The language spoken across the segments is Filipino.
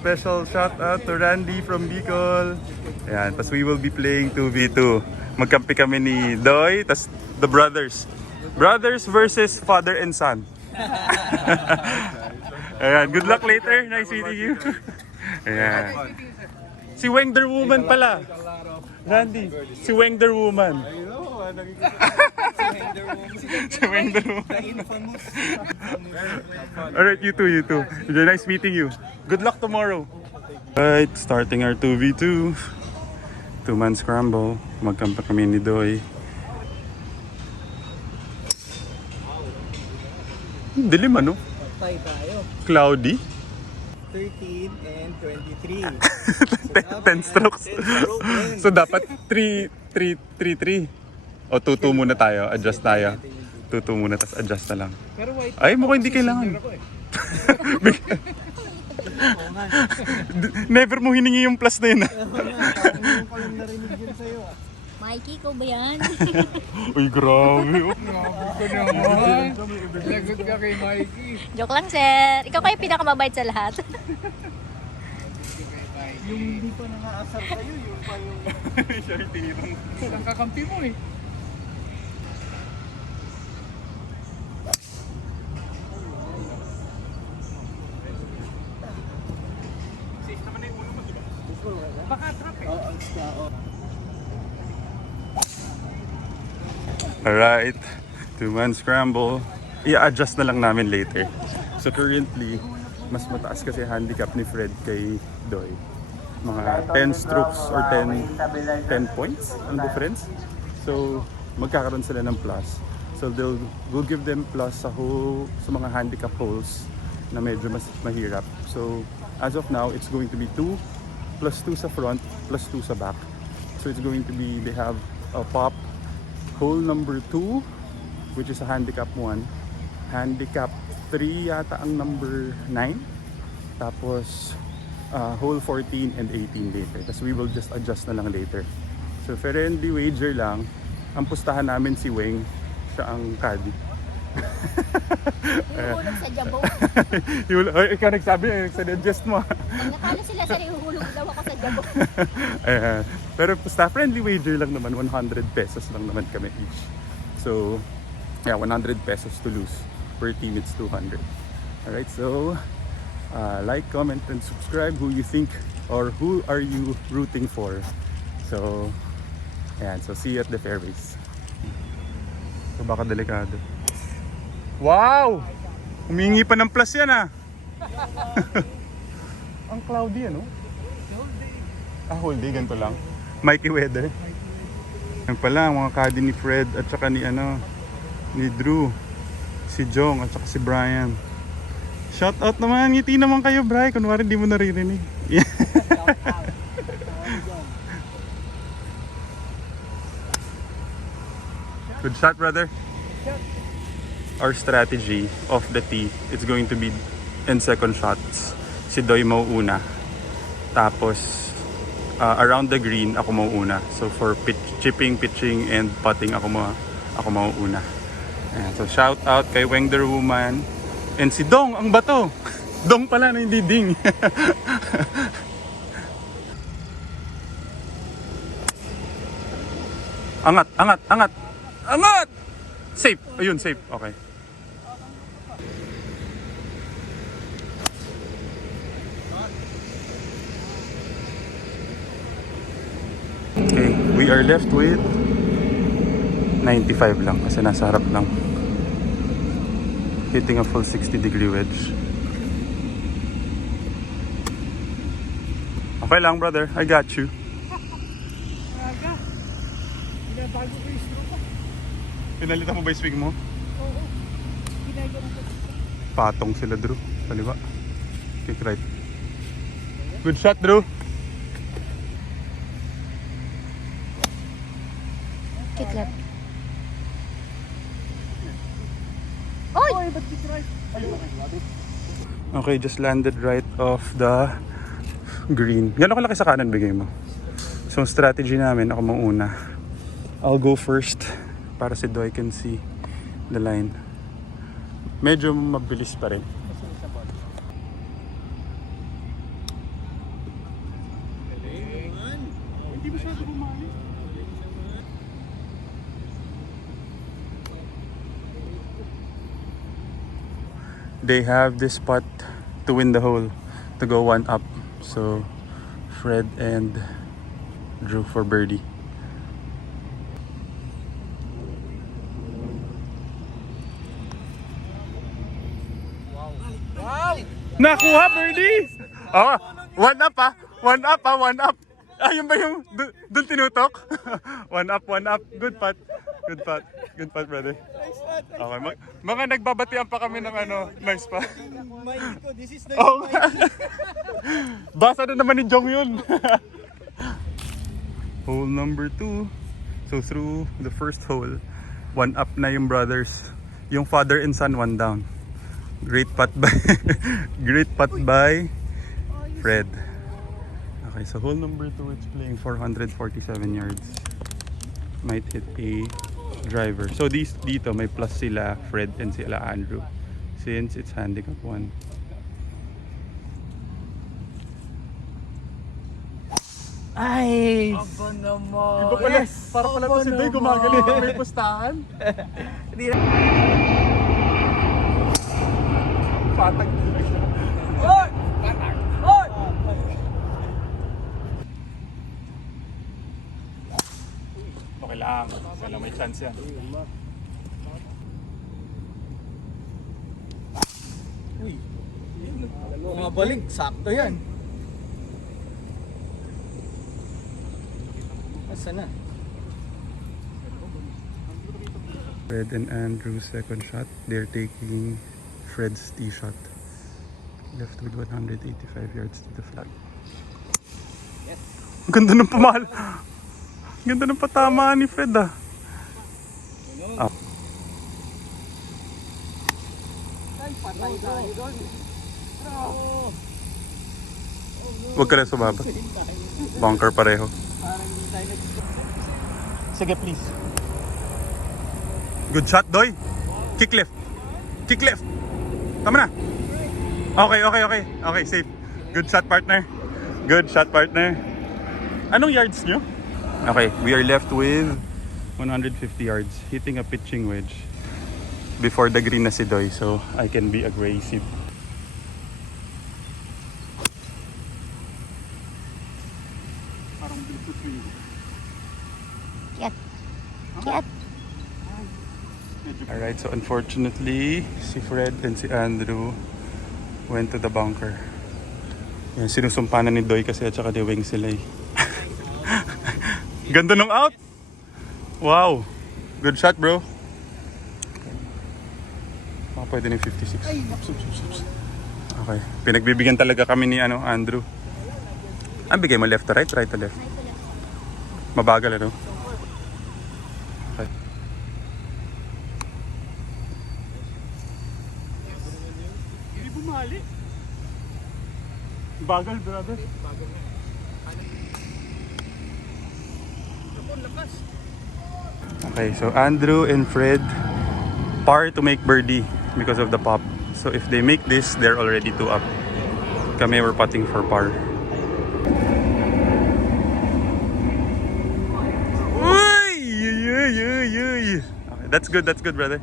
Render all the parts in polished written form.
Special shout out to Randy from Bicol. Ayan, tas we will be playing 2v2. Magkampi kami ni Doy, tas the brothers. Brothers versus father and son. Ayan, good luck later. Nice meeting you. Ayan. Si Weng the Woman pala. Randy, si Weng the Woman. Si Weng the Woman. Alright, you too. Nice meeting you. Good luck tomorrow. Right, starting our 2v2. Two-man scramble. Magkampa kami ni Doy. Dilim ano? Patay tayo. Cloudy. 13 and 23. 10 strokes. So dapat 3-3. O 2-2 muna tayo. Adjust tayo. 2-2 muna, tapos adjust na lang. Ay, mukhang hindi kailangan. Never mo hiningi yung plus na yun. Mikey, ko ba yan? Uy, grabe. Lagot ka kay Mikey. Joke lang, sir. Ikaw kayo pinakamabait sa lahat. Yung hindi pa nangaasar kayo, yung pa yung... Siya yung tinirang. Ang kakampi mo eh. Baka trap eh. Oo. Alright, two-man scramble. I-adjust na lang namin later. So currently, mas mataas kasi handicap ni Fred kay Doy. Mga 10 strokes or 10 points ang difference. So magkakaroon sila ng plus. So we'll give them plus sa mga handicap holes na medyo mas mahirap. So as of now, it's going to be 2 plus 2 sa front plus 2 sa back. So it's going to be, they have a pop hole number 2, which is a handicap 1. Handicap 3 yata ang number 9. Tapos hole 14 and 18 later. Tapos we will just adjust na lang later. So friendly wager lang. Ang pustahan namin si Weng. Siya ang caddy. Ihuhulog sa jabo. Ikaw nagsabi, nagsa-adjust mo. Pag natalo sila, sir, ihuhulog daw ako sa jabo. Pero basta friendly wager lang naman, 100 pesos lang naman kami each. So, yeah, 100 pesos to lose. Per team, it's 200. Alright, so, like, comment, and subscribe who you think or who are you rooting for. So, ayan, so see you at the fairways. So, baka delikado. Wow! Humingi pa ng plus yan ah! Ang cloudy ano? Whole day, ganito lang. Mikey weather. Yan pala, mga caddy ni Fred at saka ni Drew. Si Jong at saka si Brian. Shout out naman, ngiti naman kayo Brian. Kunwari di mo naririnig. Yeah. Good shot, brother. Our strategy of the tee, it's going to be in second shots. Si Doy mauuna. Tapos around the green ako mauuna. So for chipping, pitching and putting ako mauuna. Ayan, so shout out kay Weng the Woman and si Dong ang bato. Dong pala na hindi ding. Angat. Safe. Ayun, safe. Okay. Okay, we are left with 95 lang kasi nasa harap lang. Hitting a full 60-degree wedge. Okay lang, brother. I got you. Bago ko yung stroke ko. Pinalitan mo ba yung swing mo? Oo. Pinagawa ko. Patong sila, Drew. Kaliwa. Kick right. Good shot, Drew. Kick left. Oy, ba't kick right? Okay, just landed right off the green. Gano'n kalaki sa kanan bigay mo? So, strategy namin, ako mauna. I'll go first para si Doy can see the line. Medyo mabilis pa rin. they have this putt to win the hole, to go one up. So Fred and Drew for birdie. Wow! Nakuha birdie! Oh, one up ah! One up ah! One up! Ayun ba yung dun tinutok? One up, one up. Good putt. Good putt. Good putt, brother. Okay, mga nagbabatian pa kami ng ano, nice pa. Mikey ko, this is the Oh, basa na naman ni Jong yun. Hole number 2. So through the first hole, one up na yung brothers. Yung father and son, one down. Great putt by great putt by Fred. Okay, so hole number 2, it's playing 447 yards. Might hit a driver. So dito may plus sila Fred and sila Andrew. Since it's handicap 1. Ay! Aba naman! Iba pala, para pala to si Doy gumagaling na may pustahan. Patag. Hoy! Patag! Hoy! Okay lang. Sana may chance yan. Uy! Mga balik, sakto yan. Asa na? Fred and Andrew second shot. They're taking Fred's tee shot. Left with 185 yards to the flag. Yes. Ang ganda ng pamahal. Ang ganda ng patamaan ni Fred ah. Ah. Ay, patay tayo doon. Oh, Huwag ka na sumaba. Bunker pareho. parang hindi tayo Sige, please. Good shot, Doy. Kick left. Kick left. Tama na. Okay, okay, okay. Okay, safe. Good shot, partner. Good shot, partner. Anong yards nyo? Okay, we are left with 150 yards. Hitting a pitching wedge before the green na si Doy, so I can be aggressive. Parang Bluetooth ring. Kiat. Kiat. Alright, so unfortunately, si Fred and si Andrew went to the bunker. Yan, sinusumpa na ni Doy kasi at saka ni Wing sila eh. Ganda ng out! Wow! Good shot, bro. Baka pwede na yung 56. Okay, pinagbibigyan talaga kami ni Andrew. Ang bigay mo left to right, right to left? Mabagal ano? Okay. Hindi bumali. Bagal, brother. Okay, so Andrew and Fred par to make birdie because of the pop. So if they make this, they're already 2 up. Kami were putting for par. Uy! Okay, that's good, brother.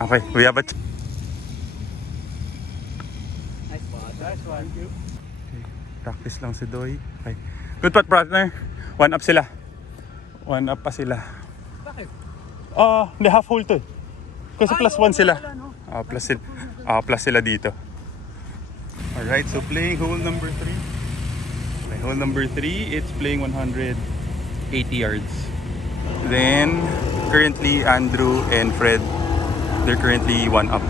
Okay, we have a... Nice one. Nice one. Thank you. Practice lang si Doy. Okay. Good putt, partner. 1 up sila. 1 up pa sila. Bakit? Hindi half hole to eh. Kasi plus 1 sila. Plus sila dito. Alright, so playing hole number 3. Okay, hole number 3, it's playing 180 yards. Then, currently Andrew and Fred, they're currently 1 up.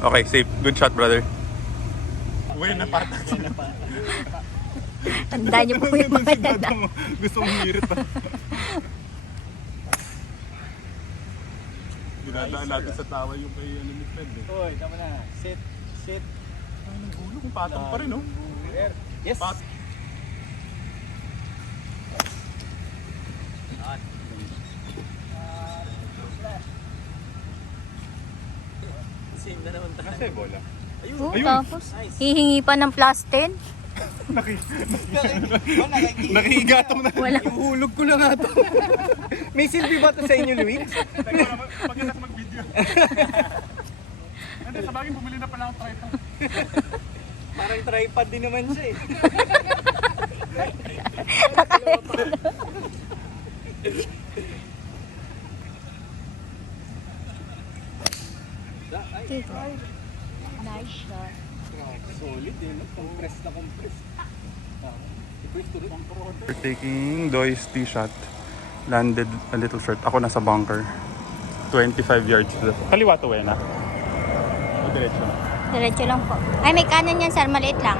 Okay, safe. Good shot, brother. Uy, napatag. Tandaan niyo po yung mga dada. Gusto mong hirit pa. Dinadaan natin sa tawa yung kay ni Fred eh. Hoy, tama na. Sit. Sit. Ay, nagulong. Kung patang pa rin, oh. Yes. Same na naman tayo. Nasa bola. Oh, tapos, hihingi pa ng plus 10. Nakihigatong na. Wala. Hulog ko na nga to. May silbi ba to sa inyo, Luis? Pagkatapos mag-video. Hindi, sa bagay bumili na pala akong tripod. Parang tripod din naman siya eh. Nice shot. Solid eh, no? Compress na compress. We're taking Doy's tee shot. Landed a little short. Ako nasa bunker. 25 yards to the... Kaliwa to eh na? O diretso? Diretso lang po. Ay, may kanan yan, sir. Maliit lang.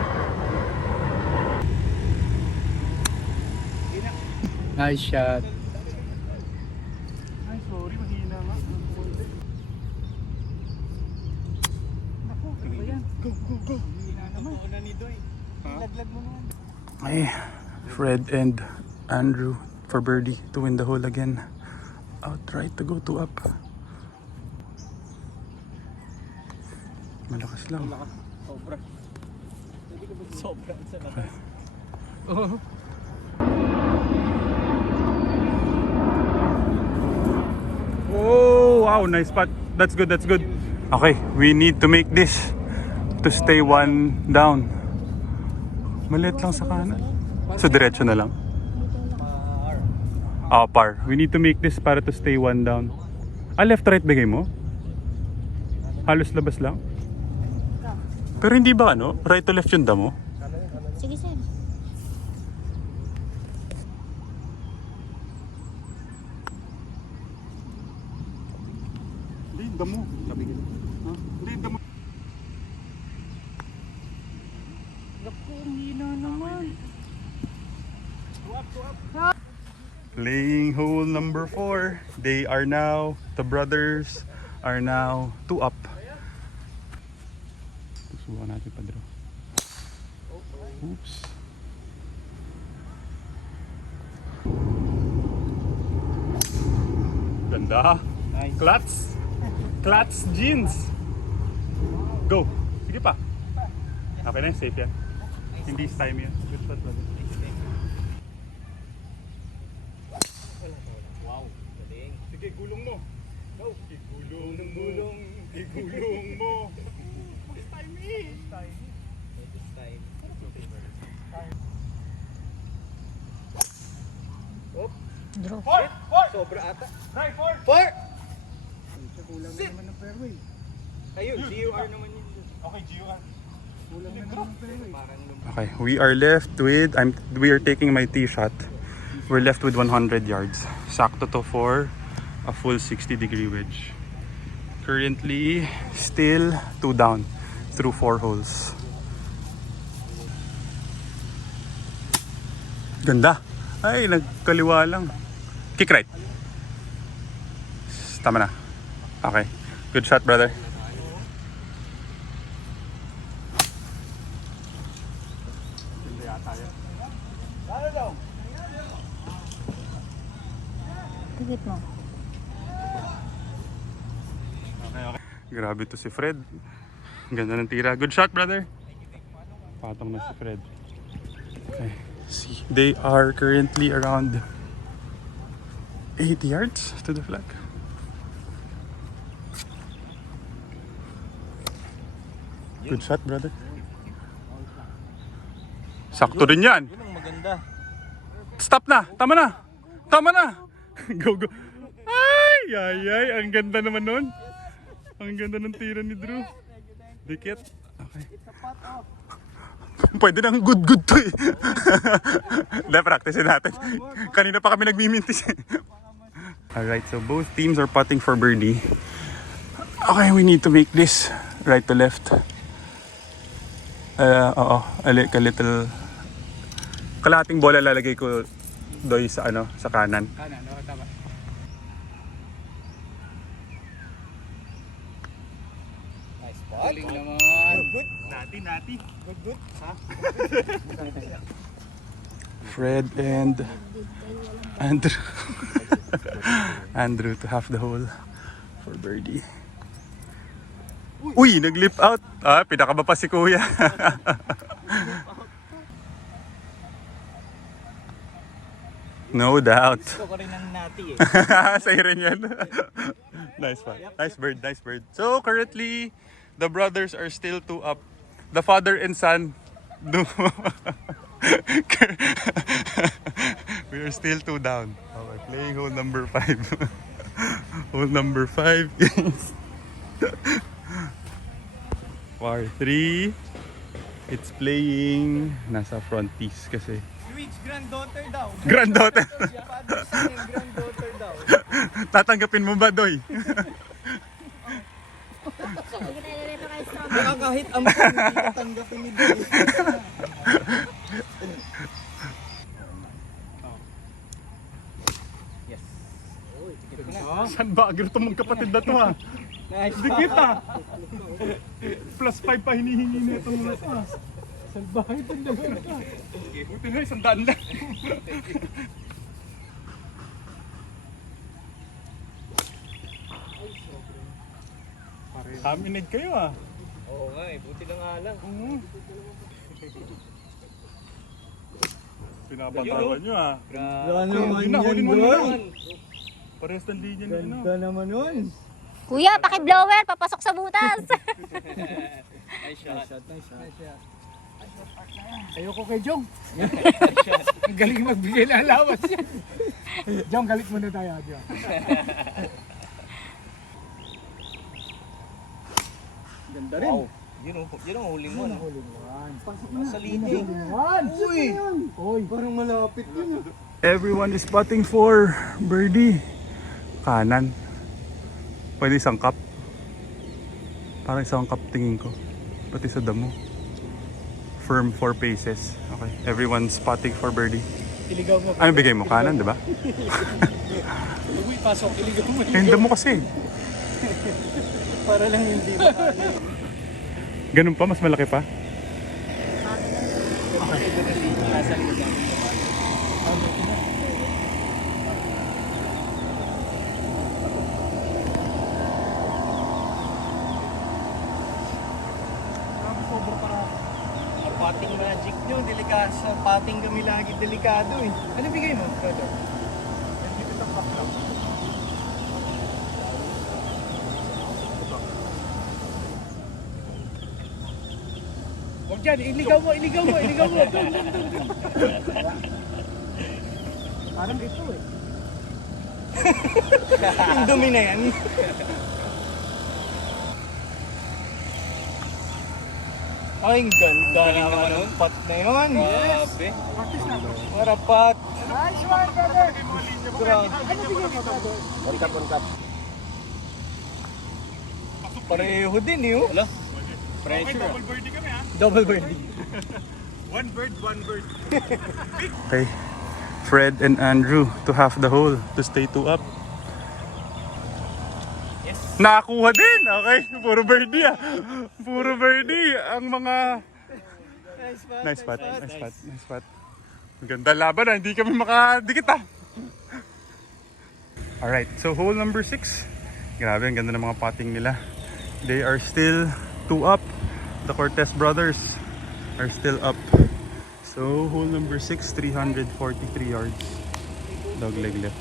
Nice shot. Ay, sorry. Mahina nga. Go. Hina naman. Totoo na ni Doy. Laglag mo naman. Ay, Fred and Andrew for birdie to win the hole again. Outright to go to up. Malakas lang. Sobra. Sobra sa Okay. Oh, wow, nice spot. That's good. Okay, we need to make this to stay one down. Maliit lang sa kanan. So, diretso na lang. Par. We need to make this para to stay one down. Left-right bigay mo? Halos labas lang? Pero hindi ba right to left yung damo? Sige, sir. Hindi, damo. Hindi, damo. Naku, ang hina naman. Playing hole number 4. The brothers are now 2 up. Subukan natin pa draw. Oops. Ganda. Nice. Clutch jeans. Go. Sige pa. Okay na, safe yan. Hindi time yan. Good shot, brother. Wow. Galing. Sige, gulong mo. Go. Igulong mo. This time eh. This time. Draw. Sobra ata. Try 4. 4! Kulang na naman ng fairway. Ayun, GUR naman yun. Okay, GUR. Kulang na naman ng fairway. Parang Okay, we are taking my tee shot. We're left with 100 yards. Sakto to for a full 60-degree wedge. Currently, still 2 down through 4 holes. Ganda. Ay, nagkaliwa lang. Kick right. Tama na. Okay. Good shot, brother. Tigit mo. Grabe to si Fred. Ang ganda ng tira. Good shot, brother. Patong na si Fred. Okay. See, they are currently around 8 yards to the flag. Good shot, brother. Sakto din yan. yun ang maganda. Stop na. Tama na. Go. Ay. Ang ganda naman nun. Ang ganda ng tira ni Drew. Dikit. Okay. Pwede nang good to eh. Practice natin. Kanina pa kami nagmimintis eh. Alright, so both teams are putting for birdie. Okay, we need to make this right to left. A little... Kalahating bola lalagay ko doy sa kanan. Kanan, no? Tama. Nice spot. Galing naman. Good. Nati. Good. Ha? Fred and Andrew. Andrew to half the hole for birdie. Uy, nag-lip out. Ah, pinakaba pa si kuya. No doubt. Gusto ko rin ng nati eh. Sa'yo rin yan. Nice one. Nice bird, nice bird. So currently, the brothers are still 2 up. The father and son do. We are still 2 down. Okay, playing hole number 5. Hole number 5 is par 3. It's playing nasa front tees kasi. Which granddaughter daw? Granddaughter. Father son and granddaughter daw. Tatanggapin mo ba, Doy? Baka kahit ampun hindi ka tanggapin ni Doy. Yes. San ba? Agad itong magkapatid na to ha. Nice. Dikit ha. Plus 5 pa hinihingi na itong mga to ha. Salbahe itong dalawa. Buti na, 100 lang. Aminid kayo ah. Oo nga eh, buti na nga lang. Pinapatawan nyo ah. Grabe Huli na, huli mo na. Parehas ng linya niya. Ganda naman nun. Kuya, paki-blower, papasok sa butas. Nice shot. Ayoko kay Jong. Ang galing magbigay ng alawas yan. Jong, galit muna tayo. Jong. Ganda rin. Wow. Yun ang huli mo. Sa linya. Uy, parang malapit yun. Everyone is putting for birdie. Kanan. Pwede isang cup. Parang isang cup tingin ko. Pati sa damo. Firm 4 paces. Okay. Everyone's spotting for birdie. Iligaw mo. Ano bigay mo? Kanan, di ba? Uy, pasok. Iligaw mo. Eh, damo kasi. Para lang hindi ba. Ganun pa? Mas malaki pa? Nasa likod namin. Pating magic nyo, delikado sa pating kami lagi delikado eh. Ano bigay mo, brother? Huwag dyan, iligaw mo. Dun. Parang ito eh. Yung dumi na yan. Ay, ang ganda naman ng pot na yun. Yes. Para pot. Nice one, brother. Ano bigyan mo, brother? One cup. Pareho din eh. Wala. Pressure. Double birdie kami ha. Double birdie. One bird. Okay. Fred and Andrew to half the hole to stay 2 up. Yes. Nakakuha din! Okay, puro birdie ah. Puro birdie. Ang mga... Nice spot. Maganda laban ah. Hindi kami makadikit ah. Alright, so hole number 6. Grabe, ang ganda ng mga putting nila. They are still 2 up. The Cortez brothers are still up. So hole number 6, 343 yards. Dogleg left.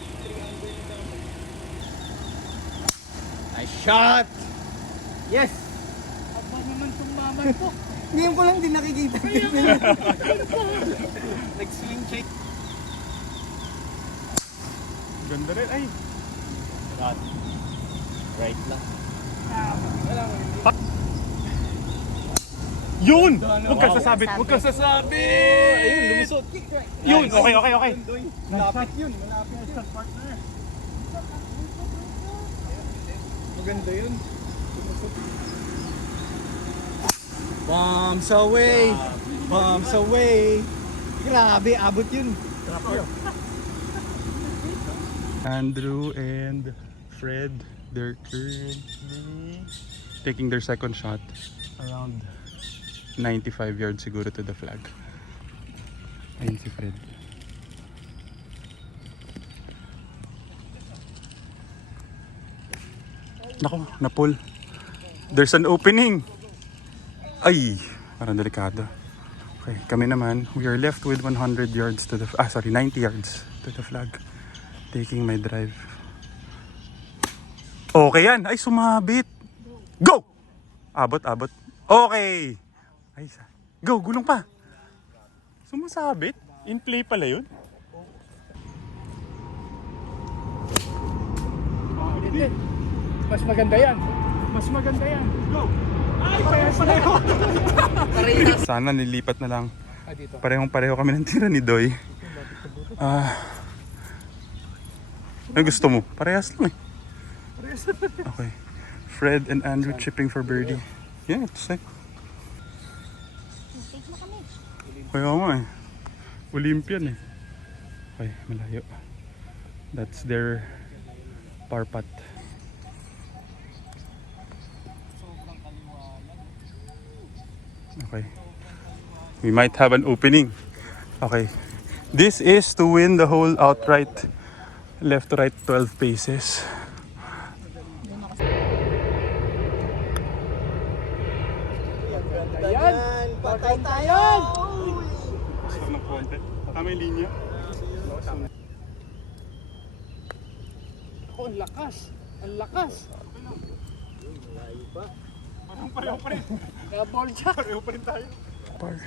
Nice shot! Yes! Aba naman itong maman ko. Ngayon ko lang din nakikita. Nag-swing check. Ganda rin. Ay! Right lang. Yun! Huwag kang sasabi! Ayun, lumusot. Yun! Okay. Malapit yun. Maganda yun. Bombs away. Grabe, abot yun. Andrew and Fred, they're currently taking their second shot around 95 yards siguro to the flag. Ayun si Fred. Nako, na-pull. There's an opening. Ay, parang delikado. Okay, kami naman, we are left with 100 yards to the, 90 yards to the flag. Taking my drive. Okay yan. Ay, sumabit. Go! Abot. Okay. Ay, go, gulong pa. Sumasabit? In play pala yun? Mas maganda yan. Go! Ay, parehas na yun. Sana nilipat na lang. Dito. Parehong-pareho kami ng tira ni Doy. Ano gusto mo? Parehas lang eh. Okay. Fred and Andrew chipping for birdie. Yeah, it's like... Kaya nga eh. Olympian eh. Okay, malayo. That's their par putt. Okay. We might have an opening. Okay. This is to win the hole outright. Left to right 12 paces. Ayan, patay tayo. Gusto ng konti. Tama yung linya. Ang lakas. Pareho pa rin. Kaya ball siya. Pareho pa rin tayo. Par.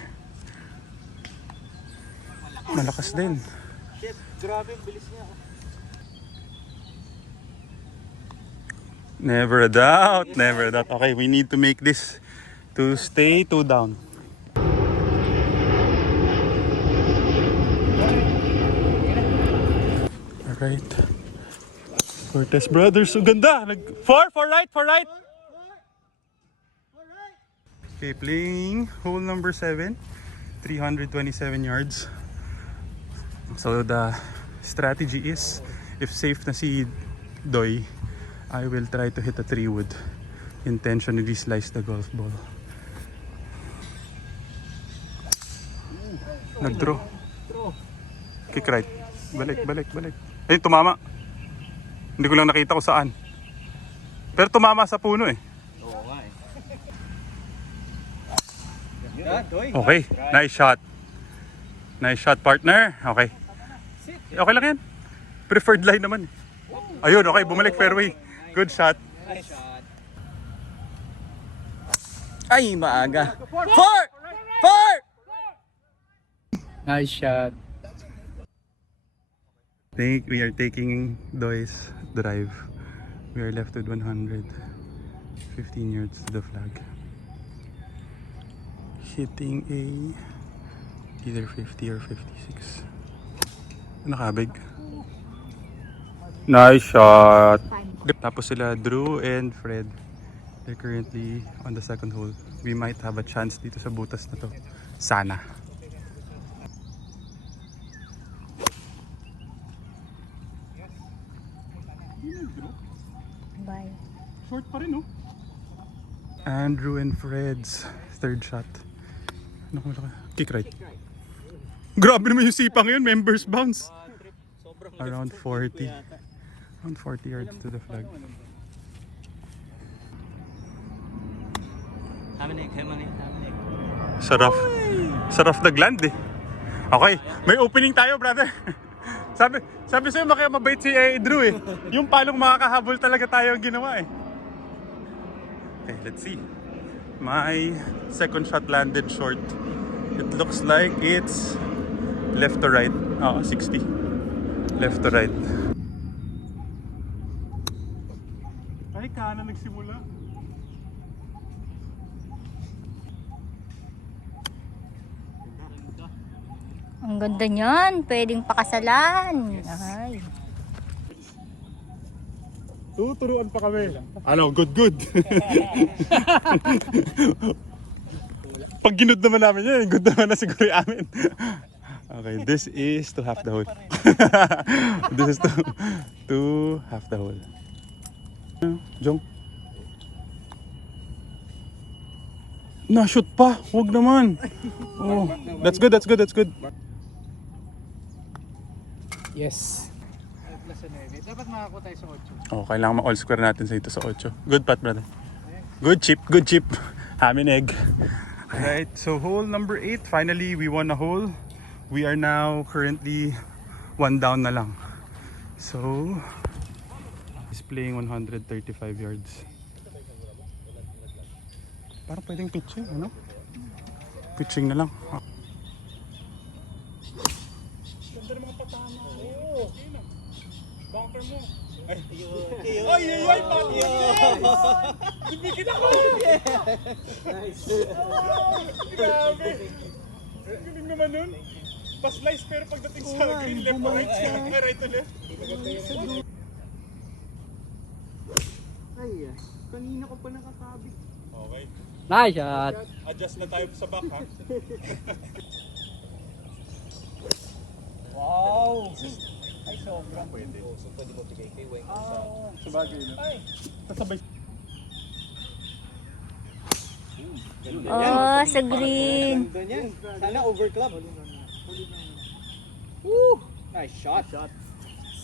Malakas din. Shit, grabe, bilis niya. Never a doubt. Never a doubt. Okay, we need to make this to stay 2 down. Alright. Cortez Brothers, ganda! For right! Okay, playing hole number 7. 327 yards. So the strategy is, if safe na si Doy, I will try to hit a 3-wood. Intentionally slice the golf ball. Nag-draw. Kick right. Balik. Ay, tumama. Hindi ko lang nakita kung saan. Pero tumama sa puno eh. Oo nga eh. Okay, nice shot. Nice shot, partner. Okay. Okay lang yan. Preferred line naman. Ayun, okay, bumalik fairway. Good shot. Nice shot. Ay, maaga. Four! Nice shot. Think we are taking Doy's drive. We are left with 115 yards to the flag. Hitting a either 50 or 56. Nakabig. Nice shot. Tapos sila Drew and Fred. They're currently on the second hole. We might have a chance dito sa butas na to. Sana. Bye. Short pa rin, no? Andrew and Fred's third shot. Ano kung kick right. Grabe naman yung sipang yun, members bounce. Around 40. Around 40 yards to the flag. Saraf nagland eh. Okay, may opening tayo, brother. Sabi sa'yo, mabait si Drew eh. Yung palong makakahabol talaga tayo ang ginawa eh. Okay, let's see. My second shot landed short. It looks like it's left to right. 60. Left to right. Ay, kanan nagsimula. Ang ganda niyan. Pwedeng pakasalan. Ay. Tuturuan pa kami. Ano, good. Pag ginood naman namin yan, good naman na siguro yung amin. Okay, this is to half the hole. This is to half the hole. Jong. Na-shoot pa. Huwag naman. Oh, that's good. Yes. Plus 9. Dapat makakuha tayo sa 8. Oh, kailangan ma-all square natin sa ito sa 8. Good putt, brother. Good chip. Ham and egg. Right, so hole number 8. Finally, we won a hole. We are now currently 1 down na lang. So, he's playing 135 yards. Parang pwedeng pitching, ano? Pitching na lang. Ganda ng mga patama. Oo. Bunker mo. Ay, Dibigin ako! Nice! Grabe! Ang galing naman nun. Pa-slice pero pagdating sa green, left to right siya. Right to left. Ay, kanina ko pa nakakabit. Okay. Nice shot! Adjust na tayo sa back, ha? Wow! Ay, sobrang pwede. So pwede mo bigay kay Weng Sa bagay, no? Sasabay. Oh, sa green. Ganda niyan. Sana overclub. Woo! Nice shot.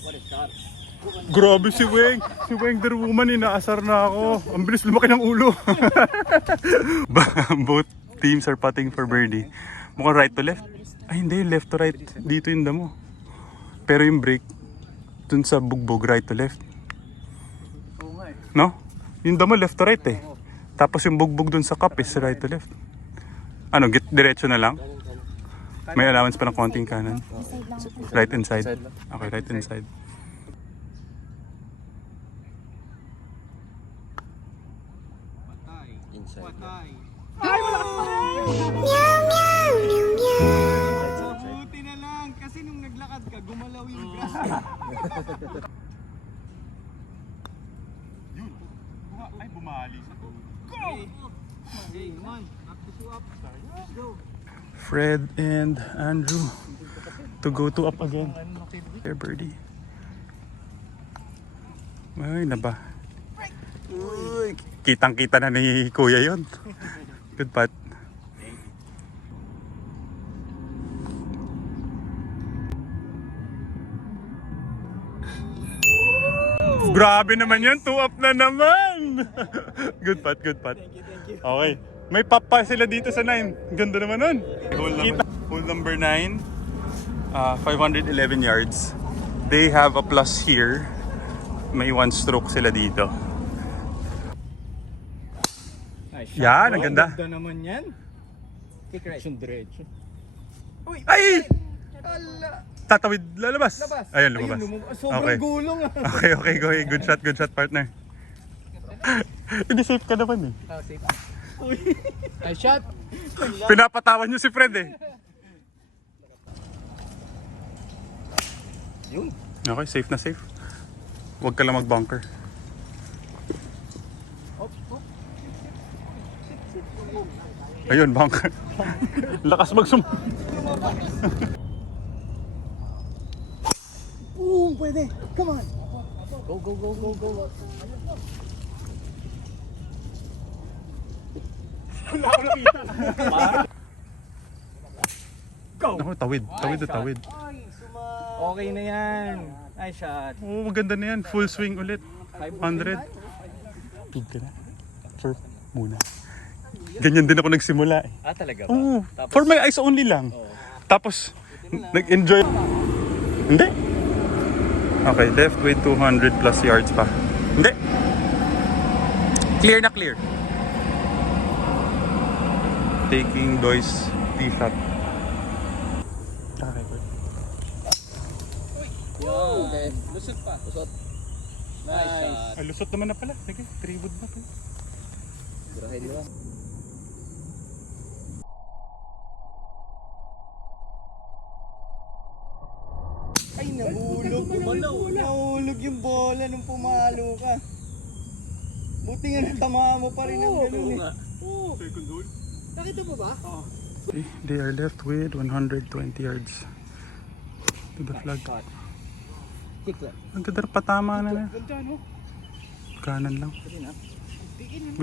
What a shot. Grabe si Weng. Si Weng the woman, inaasar na ako. Ang bilis lumaki ng ulo. Both teams are putting for birdie. Mukhang right to left. Ay hindi, left to right. Dito yung damo. Pero yung break, dun sa bugbog, right to left. No? Yung damo left to right eh. Tapos yung bugbog dun sa cup is right to left. Ano, diretso na lang? May allowance pa ng konting kanan. Right inside. Okay, right inside. inside. Ay, malakas pa rin! Buti na lang, kasi nung naglakad ka, gumalaw yung grass. Yun. Ay, bumali sa to. Go! Hey, come on. Up to two up. Let's go. Fred and Andrew to go to up again. There, birdie. Ay, naba. Uy, kitang-kita na ni Kuya yon. Good putt. Grabe naman yun, 2 up na naman. Good putt, good putt. Okay, may pop pa sila dito sa 9. Ganda naman nun. Hole number 9, 511 yards. They have a plus here. May 1 stroke sila dito. Nice shot. Yan, ang ganda. Ganda naman yan. Kick right. Diretso. Uy! Ay! Ala! Tatawid, lalabas. Labas. Ayun, lumabas. Sobrang Okay. gulong ah. Okay, go ahead. Good shot, partner. Hindi safe ka naman eh. Oh, safe. Uy! Nice shot. Pinapatawan niyo si Fred eh. Yun. Okay, safe na safe. Huwag ka lang mag-bunker. Ayun, bunker. Lakas magsum... Pwede. Come on. Go. Ako, tawid. Tawid. Okay na yan. Nice shot. Oo, maganda na yan. Full swing ulit. 100. Feed ka na. Surf muna. Ganyan din ako nagsimula eh. Ah, talaga ba? Oo, for my eyes only lang. Tapos, nag-enjoy. Hindi. Okay, left with 200 plus yards pa. Hindi. Clear na clear. Taking Doy's tee shot. Okay, good. Okay. Lusot pa. Nice shot. Ay, lusot naman na pala. Sige, 3 wood na to. Burahin mo. Ay, nahulog. Nahulog yung bola nung pumalo ka. Buti nga natamaan mo pa rin ang ganun eh. Second hole. Nakita mo ba? Okay, they are left with 120 yards to the flag. Kick lang. Ang ganda na patama na na. Ganda no? Kanan lang.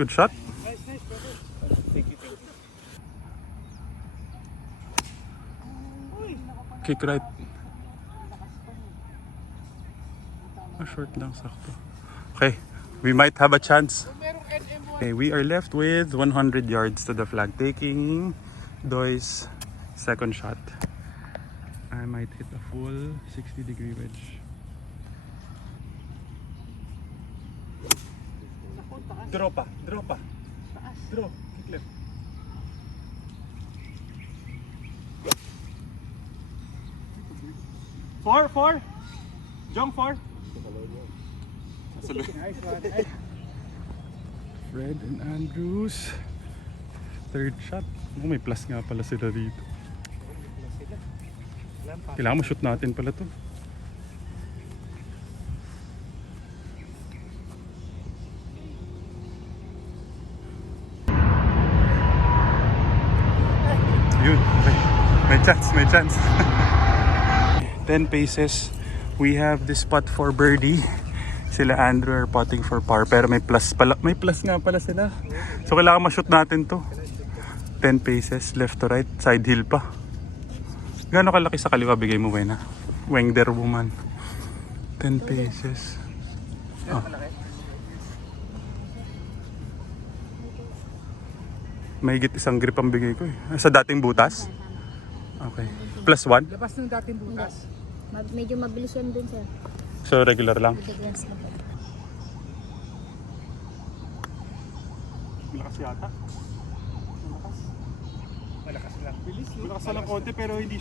Good shot. Nice, brother. Thank you. Kick right. Short lang, sakto. Okay, we might have a chance. Merong NM1 Okay, we are left with 100 yards to the flag, taking Doy's second shot. I might hit a full 60-degree wedge. Draw pa, draw pa. Draw, kick left. Four. Jump 4. Fred and Andrews. Third shot. Oh, may plus nga pala sila dito. Kailangan mo shoot natin pala to. Yun. Okay. May chance. 10 paces. We have this spot for birdie. Sila Andrew are putting for par. Pero may plus pala. May plus nga pala sila. So kailangan ma-shoot natin to. 10 paces. Left to right. Side hill pa. Gano'ng kalaki sa kaliwa bigay mo, Wena? Weng der woman. 10 paces. Oh. Mahigit isang grip ang bigay ko eh. Sa dating butas? Okay. Plus 1? Labas ng dating bukas. Medyo mabilis yan dun, sir. So regular lang? Bigas na ba? Malakas yata. Malakas lang. Bilis. Malakas lang konti pero hindi.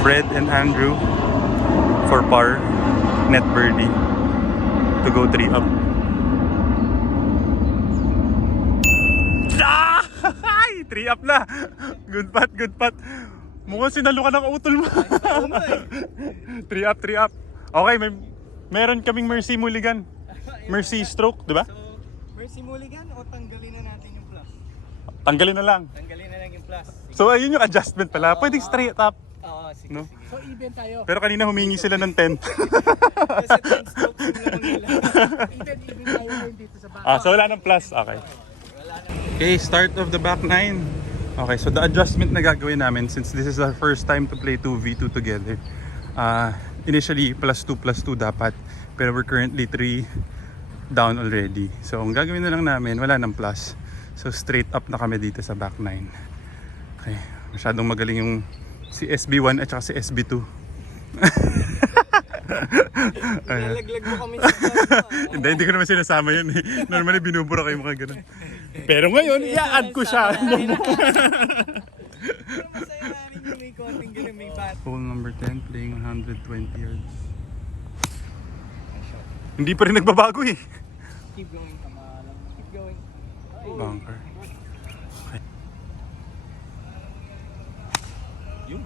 Fred and Andrew for par, net birdie to go 3 up. Ah! 3 up na! Good putt. Mukhang sinalo ka ng utol mo. 3 up. Okay, meron kaming Mercy Mulligan. Mercy stroke, di ba? So, Mercy Mulligan o tanggalin na natin yung plus? Tanggalin na lang. Tanggalin na lang yung plus. So ayun yung adjustment pala. Pwedeng straight up. Oo, sige, No? sige. So, even tayo. Pero kanina humingi sila ng 10. Kasi 10 strokes yung naman nila. Even tayo rin dito sa back. So wala ng plus. Okay. Okay, start of the back 9. Okay, so the adjustment na gagawin namin since this is our first time to play 2v2 together. Initially, +2 dapat. Pero we're currently 3 down already. So ang gagawin na lang namin, wala ng plus. So straight up na kami dito sa back 9. Okay, masyadong magaling yung si SB1 at saka si SB2. Nalaglag mo kami sa Hindi ko naman sinasama yun eh. Normally binubura kayo mga ganun. Pero ngayon, i-add ko siya. Masaya namin yung may konting ganun, may bat. Hole number 10, playing 120 yards. Hindi pa rin nagbabago eh. Keep going, kamalang. Keep going. Bunker.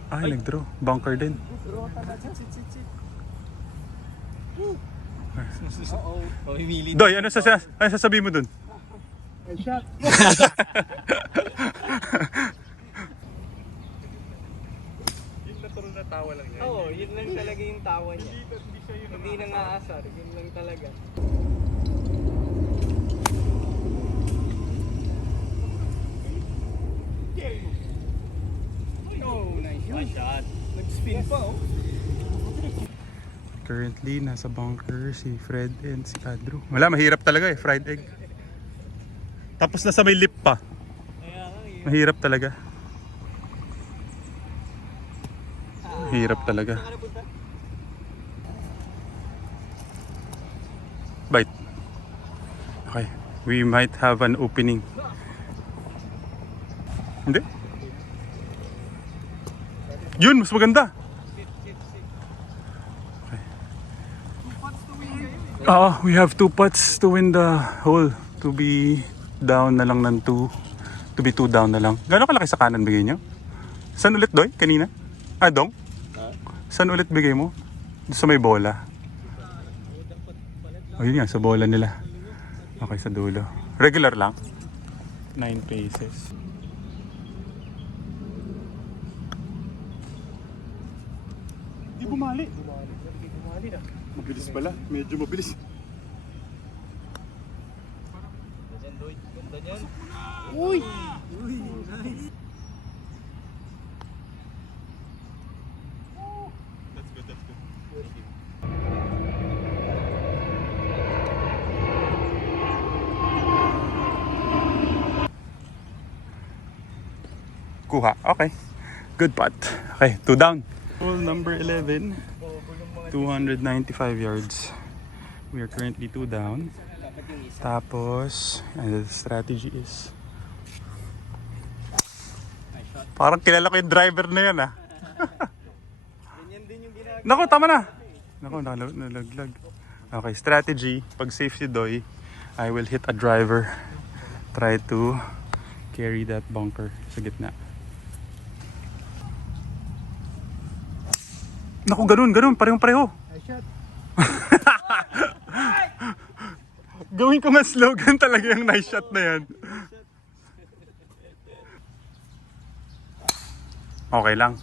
Ay, nag-draw. Bunker din. Oh, humili. Doy, ano sasabihin mo dun? Shot. Yung natural na tawa lang yan. Oo, yun lang talaga yung tawa niya. Hindi na nga asar, yun lang talaga. Oh, nice shot. Nag-spin pa, oh. Currently, nasa bunker si Fred and si Andrew. Wala, mahirap talaga eh, fried egg. Tapos nasa may lip pa. Mahirap talaga. Mahirap talaga. Bite. Okay, we might have an opening. Hindi? Yun, mas maganda. We have 2 putts to win the hole. To be down na lang ng 2. To be 2 down na lang. Gano'ng kalaki sa kanan bigay nyo? Saan ulit, Doy? Kanina? Dong? Saan ulit bigay mo? Sa may bola. Yun nga, sa bola nila. Okay, sa dulo. Regular lang? 9 paces. Di bumali. Mabilis pala. Medyo mabilis. Ganda niyan. Uy! kuha. Okay. Good putt. Okay, 2 down. Hole number 11. 295 yards. We are currently 2 down. Tapos, and the strategy is... Parang kilala ko yung driver na yan ah. Naku, tama na. Naku, nalaglag. Okay, strategy. Pag safe si Doy, I will hit a driver. Try to carry that bunker sa gitna. Naku, ganun. Parehong-pareho. Gawin ko nga slogan talaga yung nice shot na yan. Okay lang.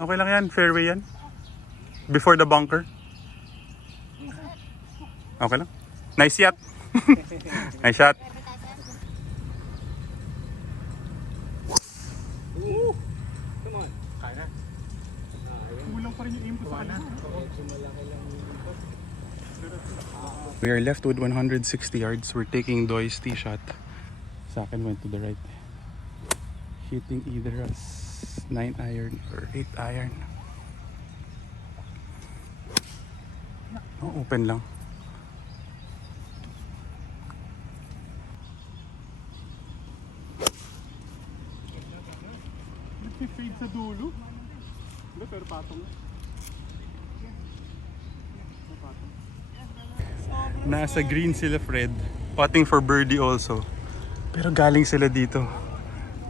Okay lang yan. Fairway yan. Before the bunker. Okay lang. Nice shot. Nice shot. Come on. Kaya na. Kulang pa rin yung input sa kanya. We are left with 160 yards. We're taking Doy's tee shot. Sa akin went to the right. Hitting either as 9 iron or 8 iron. Oh, open lang. Nag-fade sa dulo. Pero patong. Nasa green sila Fred, putting for birdie also. Pero galing sila dito.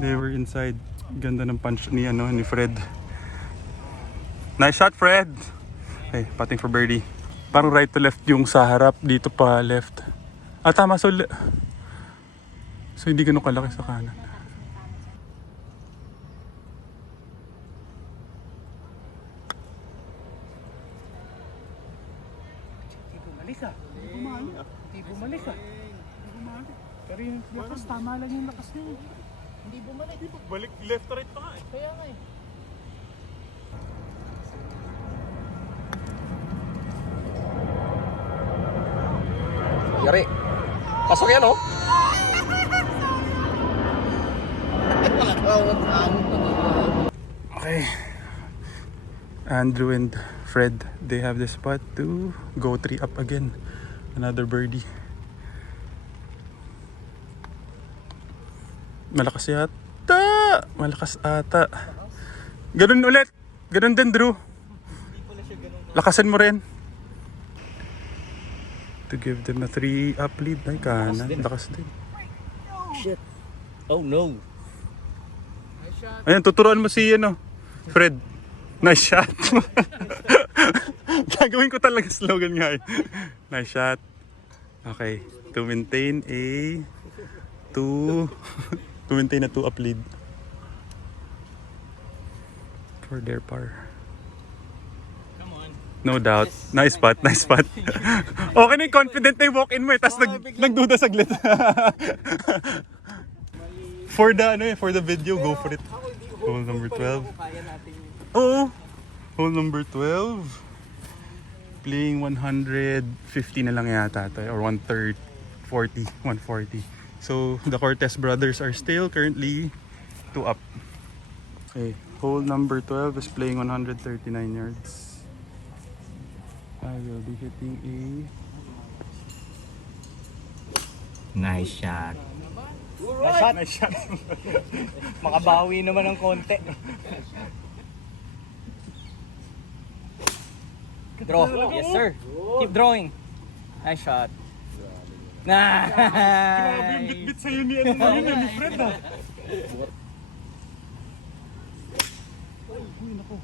They were inside. Ganda ng punch ni Fred. Nice shot Fred. Okay, putting for birdie. Parang right to left yung sa harap, dito pa left. Ah tama, so hindi ganun kalaki sa kanan. Bumalik ka. Pero yung lakas, tama lang yung lakas niya. Hindi bumalik. Balik left to right pa nga eh. Kaya nga eh. Yari. Pasok yan, oh. Okay. Andrew and Fred, they have the spot to go 3 up again. Another birdie. Malakas yata. Malakas ata. Ganun ulit. Ganun din, Drew. Lakasan mo rin. To give them a 3 up lead. Ay, kanan. Lakas din. Shit. Oh no. Ayan, tuturuan mo si Fred. Nice shot. Gagawin ko talaga slogan nga eh. Nice shot. Okay. To maintain a 2 up lead. For their par. Come on. No doubt. Nice spot, nice spot. Okay na yung confident na yung walk-in mo eh. Tapos nagduda saglit. For the video, go for it. Hole number 12. Oo. Hole number 12. Playing 150 na lang yata tayo. Or 140. So, the Cortez brothers are still currently 2 up. Okay. Hole number 12 is playing 139 yards. I will be hitting a... Nice shot. Nice shot. Makabawi naman ng konti. Draw. Yes, sir. Keep drawing. Nice shot. Grabe yung Nice. bit-bit sa'yo ni Fred ah. Uy, naku.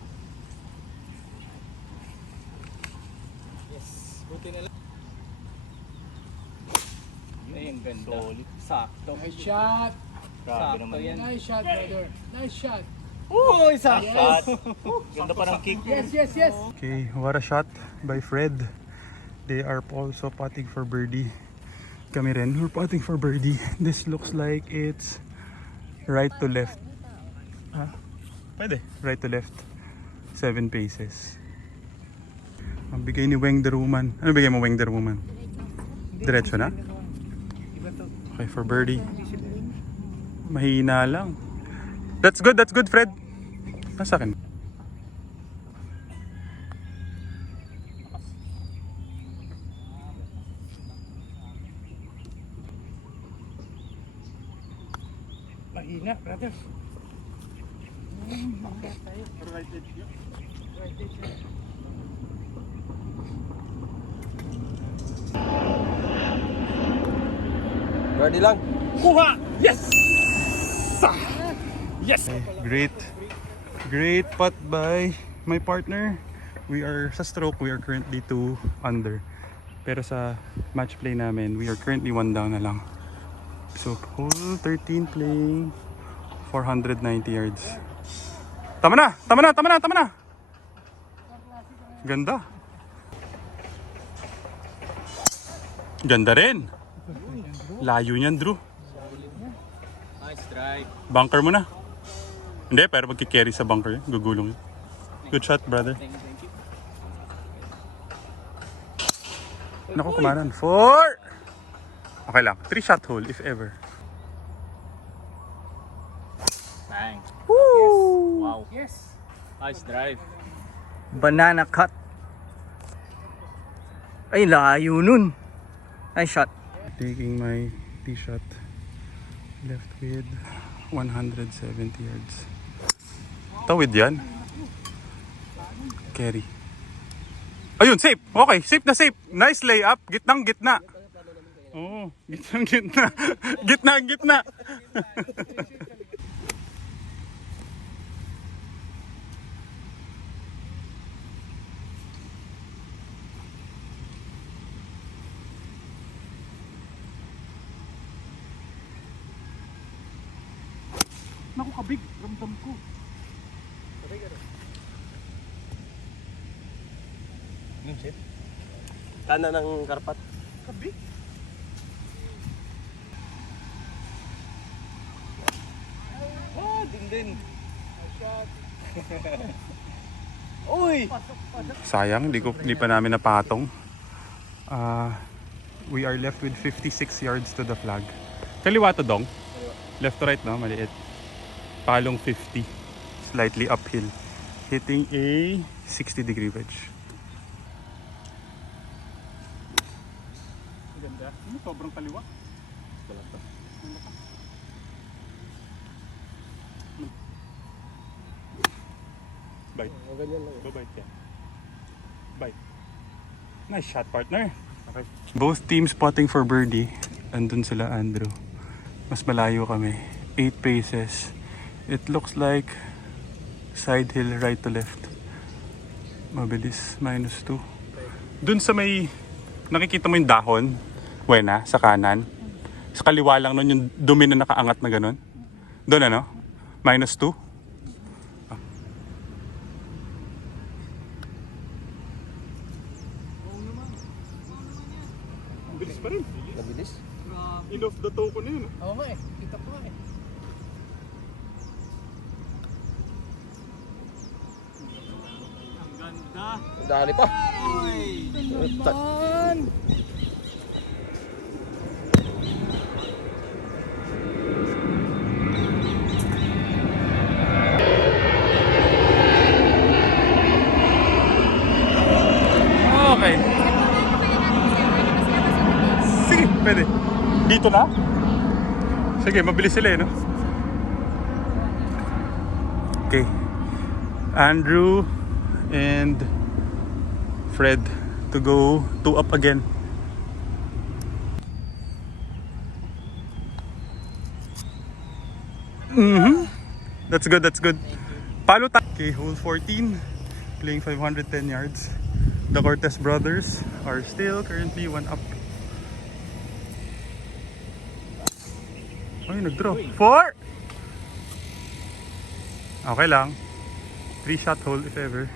Buti na lang. Ayun, ganda. Solid. Sakto. Nice shot. Sakto yan. Nice shot, brother. Nice shot. Uy, sakto. Ganda pa ng kick. Yes. Okay, what a shot by Fred. They are also putting for birdie. Kami rin, we're putting for birdie. This looks like it's right to left. Ah, pwede. Right to left. 7 paces. Ang bigay ni Weng the Woman. Ano bigay mo, Weng the Woman? Diretso na? Okay, for birdie. Mahina lang. That's good, Fred. Nasa akin. Mahina, brother. Ready lang. Kuha! Yes! Yes! Great putt by my partner. We are sa stroke, we are currently 2 under. Pero sa match play namin, we are currently 1 down na lang. So, hole 13 playing 490 yards. Tama na! Ganda. Ganda rin. Layo niyan, Drew. Nice drive. Bunker mo na. Hindi, pero magkikerry sa bunker yun. Gugulong yun. Good shot, brother. Naku, kumanan. 4! Okay lang. 3 shot hole, if ever. Bang. Woo! Wow. Yes! Nice drive. Banana cut. Ay, layo nun. Nice shot. Taking my tee shot. Left with 170 yards. Tawid yan. Carry. Ayun, safe. Okay, safe na safe. Nice layup. Gitnang gitna. Oo, gitnang gitna. Gitnang gitna. Naku, kabig. Ramdam ko. Kanan ng karpat. Kabig? Oh, din. Sayang, di pa namin napatong. We are left with 56 yards to the flag. Kaliwa to, Dong. Left to right, no? Maliit. Palong 50. Slightly uphill. Hitting a 60-degree wedge. Ganda. Sobrang kaliwa. Bite. Bite ka. Bite. Nice shot, partner. Okay. Both teams spotting for birdie. Andun sila, Andrew. Mas malayo kami. 8 paces. It looks like side hill right to left. Mabilis. -2. Dun sa may nakikita mo yung dahon. Wena, sa kanan. Sa kaliwa lang nun yung dumi na nakaangat na ganun. Doon ano? -2. Bilis pa rin. Nabilis. In off the toe ko na yun. Oo nga eh. Kita ko nga eh. Dali pa. Okay. Sige, pwede. Dito na? Sige, mabilis sila no? Okay. Andrew and Fred to go 2 up again. That's good. Palo tayo. Okay, hole 14. Playing 510 yards. The Cortez brothers are still currently 1 up. Ay, nag-draw. 4! Okay lang. 3 shot hole if ever.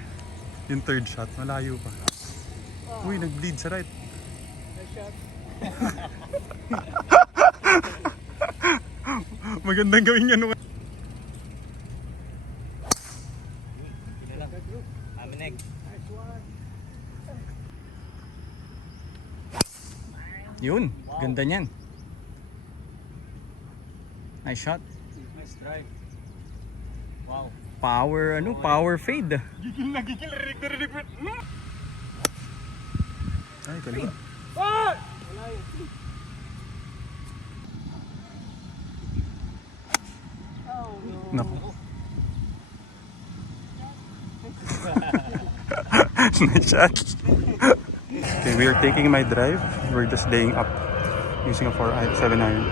Yung third shot, malayo pa. Uy, nag-bleed sa right. Nice shot. Magandang gawin yan. Amineg. Yun. Ganda niyan. Nice shot. Nice drive. Power fade. Gigil na gigil. Rinig. Ay, galing. Naku. Nice shot. Okay, we are taking my drive. We're just laying up using a 7 iron.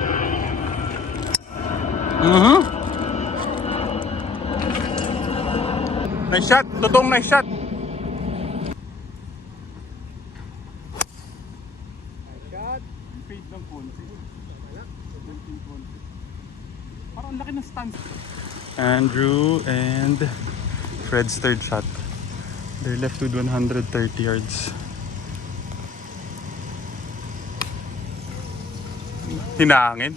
Nice shot. Totoong nice shot. Fade ng konti. Parang laki ng stance. Andrew and Fred's third shot. They're left with 130 yards. Hinangin.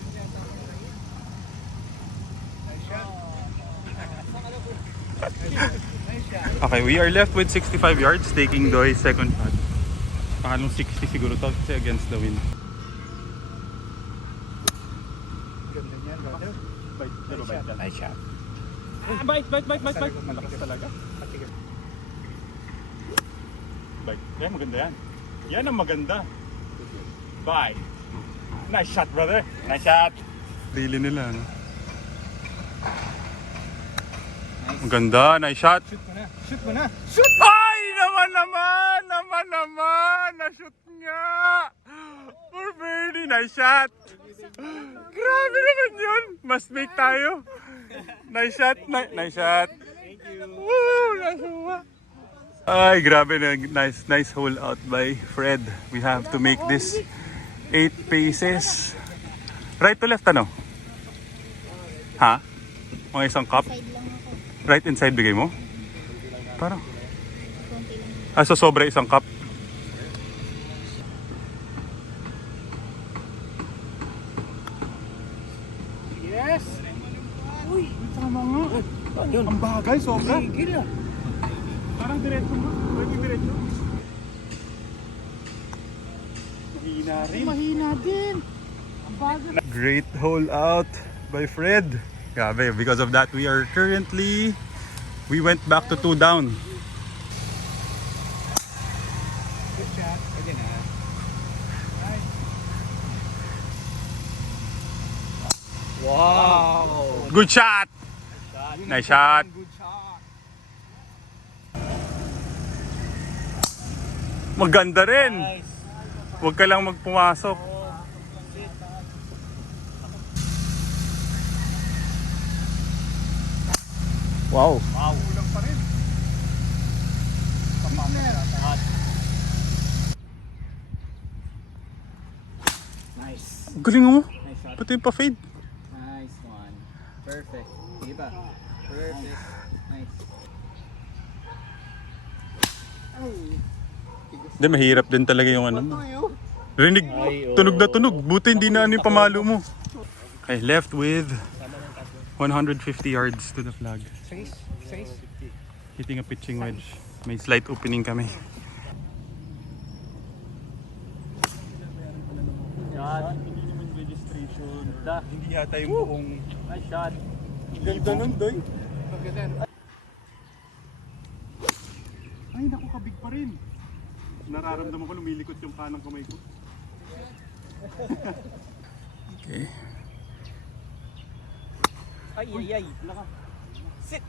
Okay, we are left with 65 yards taking Doy's second shot. Pangalong 60 siguro to kasi against the wind. Nice shot. Bite. Malakas talaga. Bite. Yan, maganda yan. Yan ang maganda. Bye. Nice shot, brother. Nice shot. Really nila, no? Ang ganda, nice shot. Shoot mo na. Ay, naman! Na-shoot niya! For birdie, nice shot. Grabe naman yun. Must make tayo. Nice shot. Nice shot. Thank you. Woo! Nasuwa. Ay, grabe na. Nice hole out by Fred. We have to make this 8 paces. Right to left, ano? Ha? Mga isang cup? Side lang ako. Right inside bigay mo? Parang. Konti lang. Ah, so sobra isang cup. Yes! Tama nga. Ang bagay, sobra. Gigil ah. Parang diretso mo. Pwede diretso. Mahina rin. Mahina din. Great hole out by Fred. Grabe, because of that we went back to 2 down. Good shot. Pwede na. Wow! Good shot. Nice shot. Good shot. Maganda rin. Huwag ka lang magpumasok. Wow. Kulang pa rin. Nice. Galing mo. Nice shot. Pati yung pa-fade. Nice one. Perfect. Sige ba? Perfect. Nice. Hindi, mahirap din talaga yung ano mo. Rinig, tunog na tunog. Buti hindi na ano yung pamalo mo. Okay, left with 150 yards to the flag. Face. Hitting a pitching wedge. May slight opening kami. Hindi naman registration. Hindi yata yung buong... Nice shot. Ganda nun, Doy. Maganda. Ay, naku, kabig pa rin. Nararamdaman ko lumilikot yung kanang kamay ko. Okay. Ay. Naka. Sit.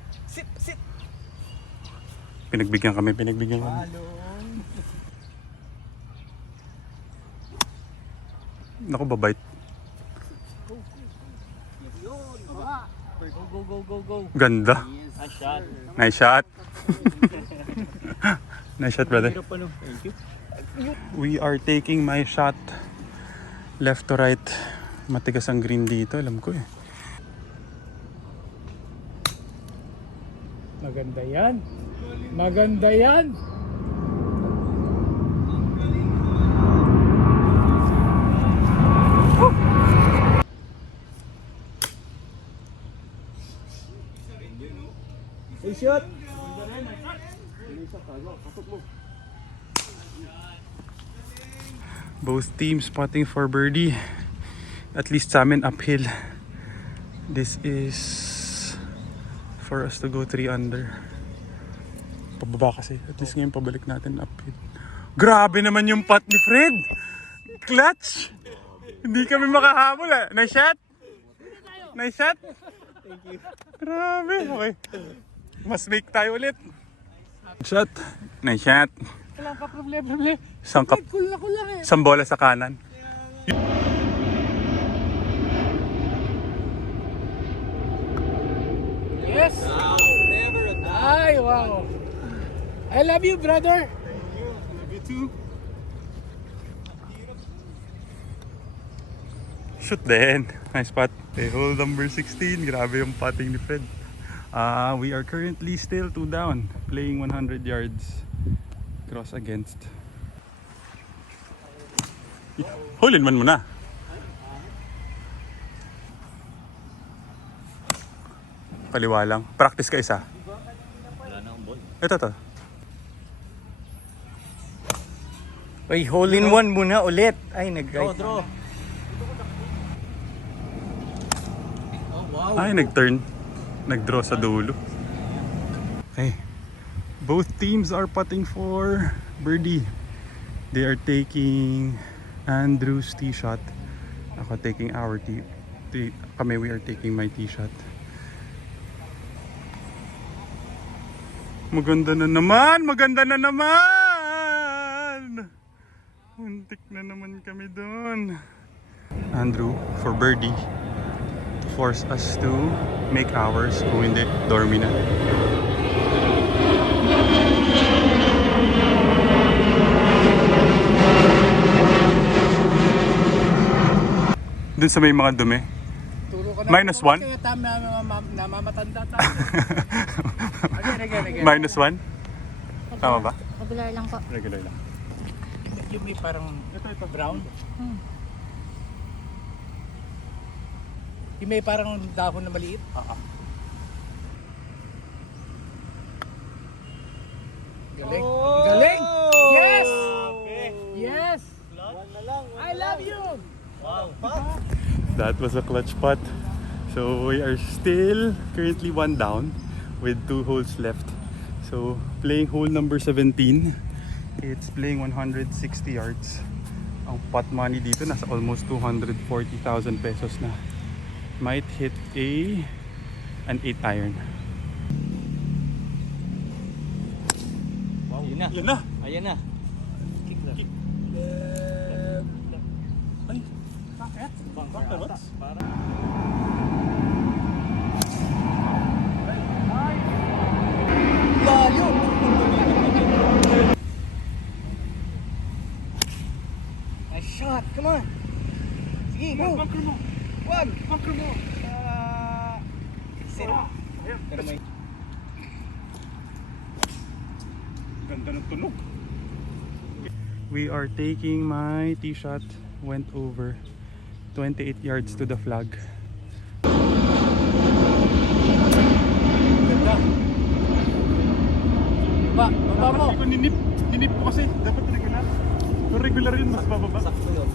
Pinagbigyan kami. Naku, babait. Go. Ganda. Nice shot. Nice shot. Nice shot, brother. Thank you. We are taking my shot left to right. Matigas ang green dito, alam ko eh. Maganda yan. Nice shot. Both teams spotting for birdie. At least sa amin uphill. This is for us to go 3 under. Pababa kasi. At least ngayon pabalik natin uphill. Grabe naman yung putt ni Fred! Clutch! Hindi kami makahabol ah. Nice shot? Nice shot? Thank you. Grabe. Okay. Mas make tayo ulit. Shot. Nice shot. Wala ka problema. Isang Cool lang eh. isang bola sa kanan. Yes! Wow, never a doubt. Ay, wow. I love you, brother. Love you too. Shoot din. Nice spot. Okay, hole number 16. Grabe yung putting ni Fred. We are currently still 2 down. Playing 100 yards. Cross against. Hole in one mo na. Kaliwa lang. Practice ka isa. Wala na akong ball. Ito. Uy, hole in one muna ulit. Ay, nag-right. Draw. Ay, nag-turn. Nag-draw sa dulo. Okay. Both teams are putting for birdie. They are taking Andrew's tee shot. Ako taking our tee. Kami, we are taking my tee shot. Maganda na naman! Maganda na naman! Muntik na naman kami doon. Andrew for birdie. To force us to make ours. Kung hindi, dormi na. Dun sa may mga dumi. Turo ka na. -1? Kaya namamatanda tayo. Again. -1? Tama ba? Regular lang po. Regular lang. Yung may parang brown. Yung may parang dahon na maliit. Galing. Galing! Yes! Yes! I love you! That was a clutch putt. So we are still currently 1 down with 2 holes left. So playing hole number 17. It's playing 160 yards. Ang pot money dito nasa almost 240,000 pesos na. Might hit an 8 iron. Wow. Yun na. Yan na. Ayan na. Kick na. Ay, bakit? Bakit? Layo! Nice shot, come on! Sige, go! Wag! Sit. Pero may... Ganda ng tunog. We are taking my tee shot. Went over 28 yards to the flag. Ganda. Baba mo! Dapat ko ninip ko kasi. Dapat regular. Kung regular yun, mas bababa. Sakto yun.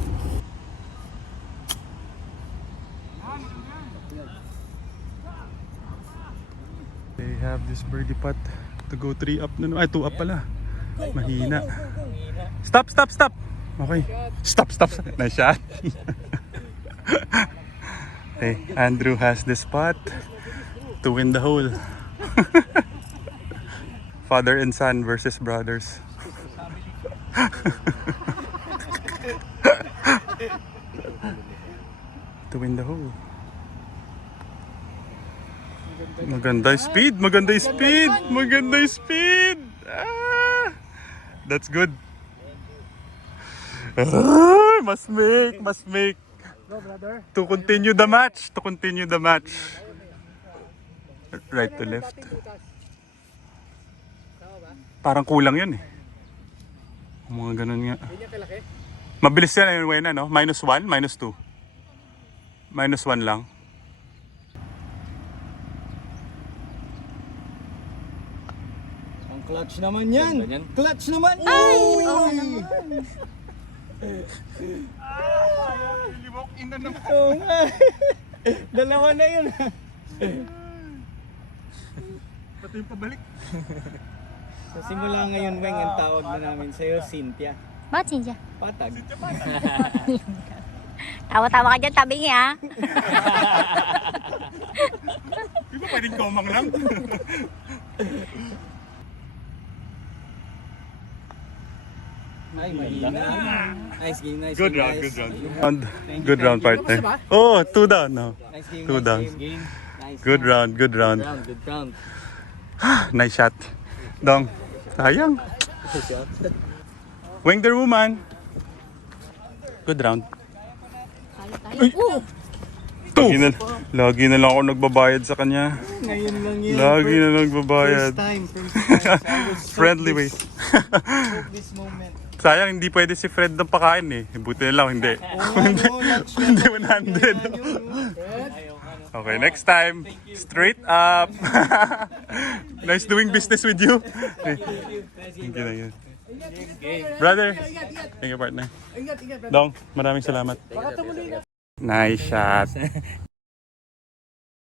They have this birdie putt to go 3 up na. Ay, 2 up pala. Mahina. Stop! Okay. Stop! Nice shot. Okay, Andrew has this putt to win the hole. Father and son versus brothers. To win the hole. Maganda yung speed! Ah, that's good. Ah, must make. Go, brother. To continue the match. Right to left. Parang kulang yun eh. Mga ganun nga. Ganyan kalaki. Mabilis yan yung wena, no? -1, -2. -1 lang. Ang clutch naman yan. Ganyan. Clutch naman. Ay! Oo naman. Walk in na naman. Oo nga. Dalawa na yun. Ito yung pabalik. Sa simula ngayon, Weng, ang tawag na namin sa'yo, Cynthia. Bakit siya? Patag. Tawa-tawa ka dyan, tabingi ha. Di ba pwedeng komang lang? Ay, mahina. Nice game, nice Good game, round, guys. good round. Good round, partner. Oh, 2 down. No. Nice game, Two nice down. game. Nice Good round, good round. round, good round. Nice shot. Dong. Sayang. Wing the woman. Good round. Lagi na lang ako nagbabayad sa kanya. Ngayon lang yun. Lagi na lang nagbabayad. First time. So I was Friendly way. hope this moment. Sayang, hindi pwede si Fred ng pakain eh. Buti na lang, hindi. Hindi 100. Okay, next time, straight up. Nice doing business with you. Thank you. Brother, thank you partner. Ingat, brother. Dong, maraming salamat. Baka tumuloy na. Nice shot.